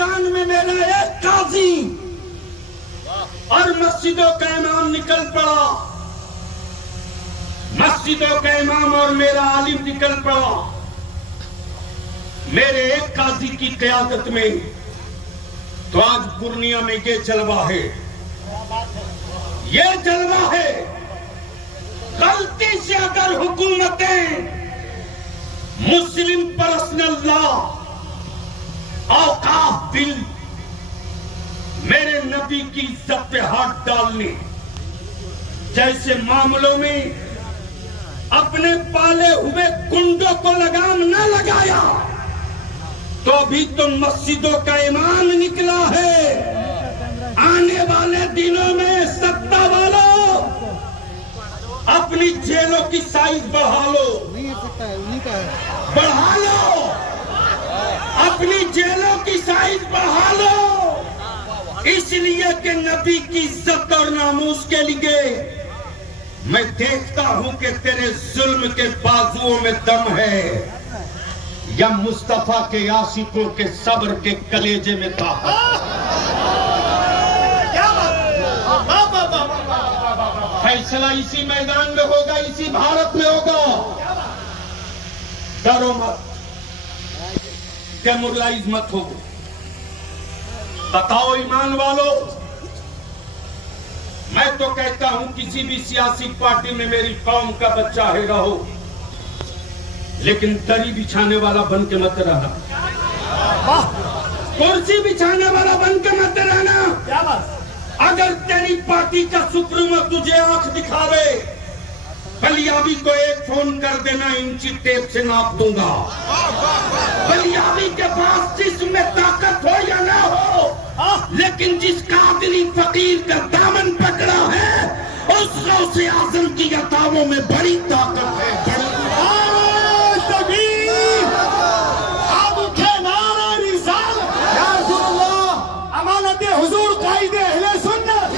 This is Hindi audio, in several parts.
मैदान में मेरा एक काजी और मस्जिदों का इमाम निकल पड़ा, मस्जिदों का इमाम और मेरा आलिम निकल पड़ा। मेरे एक काजी की क़यादत में तो आज पूर्णिया में ये जलवा है, ये जलवा है। गलती से अगर हुकूमतें मुस्लिम पर्सनल लॉ, औकाफ बिल, मेरे नबी की इज्जत पे हाथ डालने जैसे मामलों में अपने पाले हुए गुंडों को लगाम न लगाया तो अभी तो मस्जिदों का इमाम निकला है। आने वाले दिनों में सत्ता वालों अपनी जेलों की साइज बढ़ा लो, बढ़ा लो, अपनी जेलों की साइज बढ़ा लो, इसलिए कि नबी की इज्जत और नामूस के लिए मैं देखता हूं कि तेरे जुल्म के बाजुओं में दम है या मुस्तफा के आशिकों के सब्र के कलेजे में ताकत। फैसला इसी मैदान में होगा, इसी भारत में होगा। डरो मत, डेमोरलाइज मत हो। बताओ ईमान वालों, मैं तो कहता हूं किसी भी सियासी पार्टी में मेरी कौम का बच्चा है रहो, लेकिन दरी बिछाने वाला बन के मत रहना, कुर्सी बिछाने वाला बन के मत रहना। अगर तेरी पार्टी का सुप्रीमो तुझे आंख दिखावे, बलियाबी को एक फोन कर देना, इंची टेप से नाप दूंगा। बलियाबी के पास जिसमें ताकत हो या ना हो, लेकिन जिस कादिरी फकीर का दामन पकड़ा है उस गौसे आजम की अताओं में बड़ी ताकत है। हुजूर कायदे अहले सुन्नत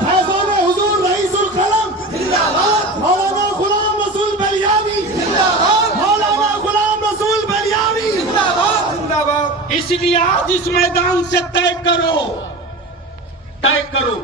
फैज़ान हुजूर रईसुल कलम जिंदाबाद, मौलाना गुलाम रसूल बलियावी जिंदाबाद, मौलाना गुलाम रसूल बलियावी जिंदाबाद, जिंदाबाद। इसलिए आज इस मैदान से तय करो, तय करो